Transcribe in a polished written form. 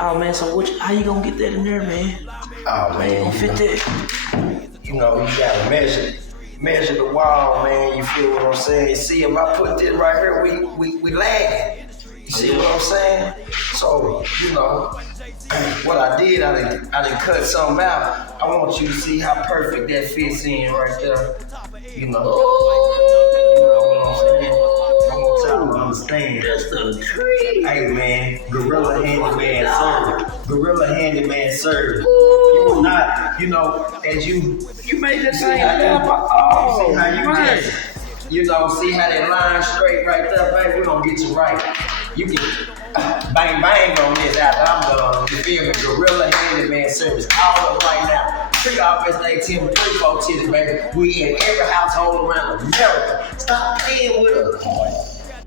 Oh man, so how you gonna get that in there, man? Oh How you man, gonna fit that? you gotta measure the wall, man. You feel what I'm saying? See, if I put this right here, we lagging. You see what I'm saying? So, what I did, I done cut something out. I want you to see how perfect that fits in right there. You know what I'm saying? I want y'all to understand. That's the tree. Hey man, Gorilla Handyman service. Gorilla Handyman service. You will not, as you made that see thing how up. Oh, see how you man. just, see how that line straight right there, baby. We're gonna get you right. You can bang bang on this after I'm done. You feel me? Gorilla Handyman service. All up right now. TreeDogg best ATM 34 titties, baby. We in every household around America. Stop playing with us.